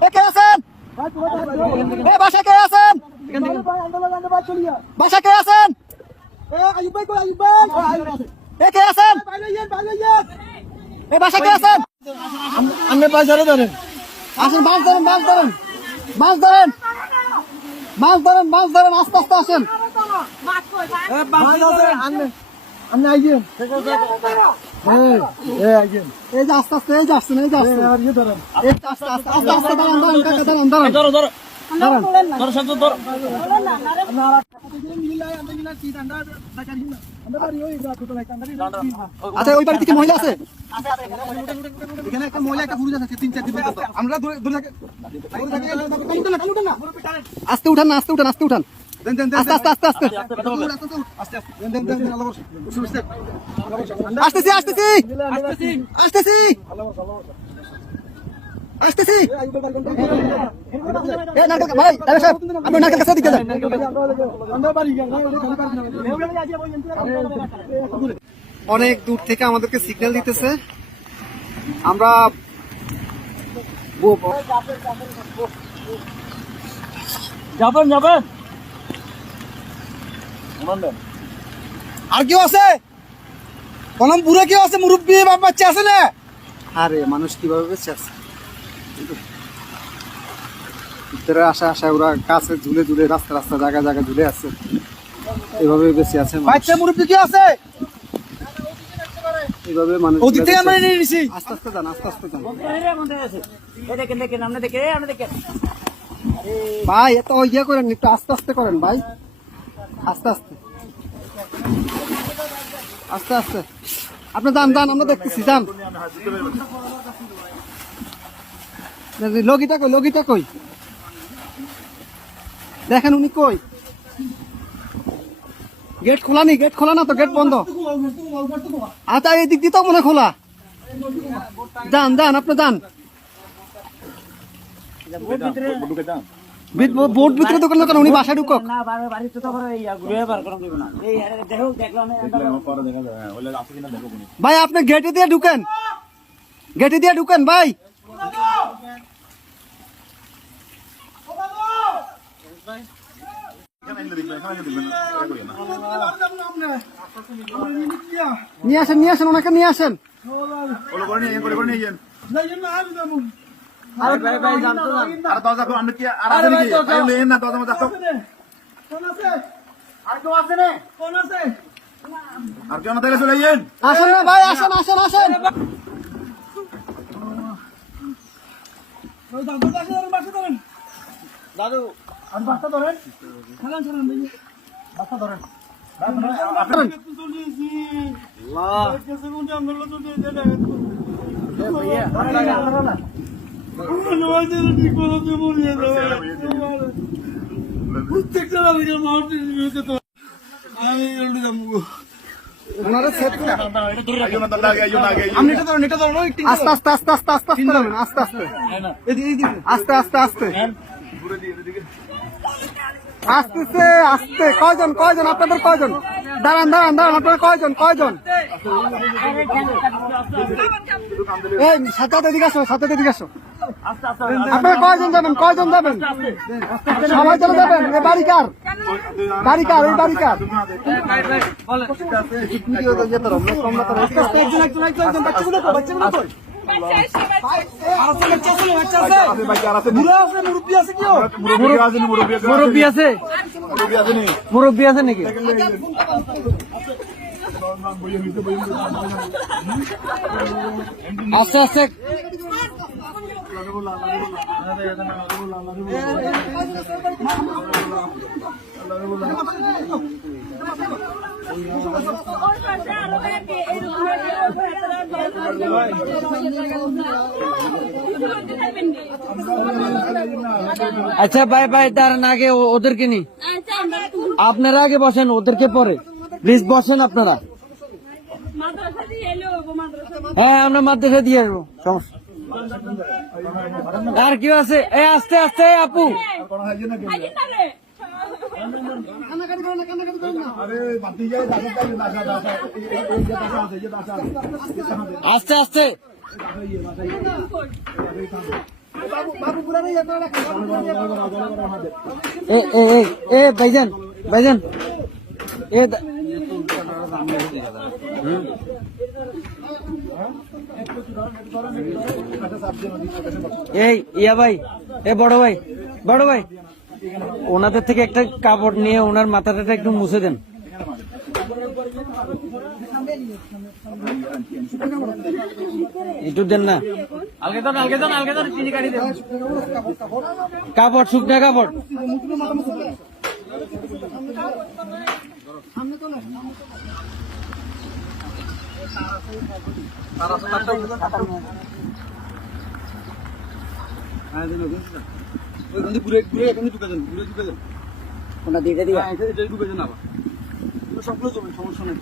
কে আছেন? বাসা কে আছেন? বাসা কে আছেন? কে আছেন? বাসা কে আছেন? আপনি বাজারে ধরেন। আসেন, মাছ ধরেন, মাছ ধরেন, মাছ ধরেন, মাছ ধরেন, মাছ ধরেন, আস্তে আস্তে আসেন। আপনি আইয়েন। এই যে আস্তে আস্তে, এই যে আসছেন, এই যে আসছেন, এই যে আস্তে আস্তে, আস্তে আস্তে দাঁড়ান, দাঁড়ান, কাকা দাঁড়ান, দাঁড়ান, দাঁড়ান। আচ্ছা, ওই বাড়িতে কি মহিলা আছে? এখানে একটা মহিলা, একটা পুরুষ আছে, 3-4 দিন পর্যন্ত। আমরা আস্তে উঠান না, আস্তে উঠান, আস্তে উঠান, আস্তে আস্তে আস্তে আস্তে আসতেছি, আসতেছি, আসতেছি, আসতেছি। ভাই সাহেব, আপনি নারকেল গাছের দিকে যান। অনেক দূর থেকে আমাদেরকে সিগন্যাল দিতেছে, আমরা যাবেন যাবেন। আর কেউ আছে? কলম বুড়ো কেউ আছে? মুরব্বী বাচ্চা আছে না? আরে মানুষ কিভাবে বেঁচে আছে? ভিতরে আসা আসা ওরা কাছে ঝুলে ঝুলে, রাস্তা রাস্তা জায়গা জায়গা ঝুলে আছে, এভাবে বেঁচে আছে। বাচ্চা মুরব্বী কি আছে? এইভাবে মানুষ ওদিক থেকে আমরা নিয়ে নিছি। আস্তে আস্তে যান, আস্তে আস্তে যান ভাই, এত ইয়ে করেন, একটু আস্তে আস্তে করেন ভাই, আস্তে আস্তে, আস্তে আস্তে। আপনি যান, যান, আমরা দেখতেছি, যান। লগিটা কই, লগিটা কই? দেখেন উনি কই? গেট খোলা নি? গেট খোলা না তো, গেট বন্ধ। আচ্ছা, এই দিক দিয়ে তো মনে খোলা। যান, যান, আপনি যান। বোর্ড ভিতরে দোকান দোকান, উনি বাসায় ঢুকক। ভাই আপনি গেটে দিয়ে ঢুকেন, গেটে দিয়ে ঢুকেন ভাই। নিয়ে আসেন, নিয়ে আসেন, ওনাকে নিয়ে আসেন। আসেন না ভাই, আসেন, আসেন, আসেন। দাদু আমি বাচ্চা ধরেন, খেলান ছাড়েন, বাচ্চা ধরেন। আস্তে আস্তে আস্তে আস্তে আস্তে আস্তে নামেন, আস্তে আস্তে আস্তে আস্তে আস্তে আসতেছে, আসতে। কয়জন, কয়জন আপনাদের, কয়জন? দাঁড়ান, দাঁড়ান, দাঁড়ান, আপনাদের কয়জন, কয়জন? এই সাথে এদিকে আসো, সাথে এদিকে আসো। আপনারা কয়জন যাবেন, কয়জন যাবেন? সবাই চলে যাবেন? এই বাড়িকার, বাড়িকার, এই বাড়িকার। মুরব্বী আছে, মুরব্বী আছে নাকি? আস্তে আস্তে আচ্ছা ভাই, ভাই দাঁড়ান, আগে ওদেরকে নি, আপনারা আগে বসেন, ওদেরকে পরে প্লিজ বসেন আপনারা। হ্যাঁ, আমরা মাদ্রাসা দিয়ে আসবো, সমস্যা। আর কি আছে? এই আস্তে আস্তে আপু, আস্তে আস্তে বাবু বাবু পুরা ইয়ে করে রাখেন, বাবু পুরা ইয়ে করে রাখেন। এ ভাইজান ভাইজান এই ইয়া ভাই এ বড় ভাই ওনাদের থেকে একটা কাপড় নিয়ে ওনার মাথাটা একটু মুছে দেন। একটু দেন না কাপড়, শুকনা কাপড়। ওনা দিয়ে দিয়া সবগুলো জমি সমস্যা নেই।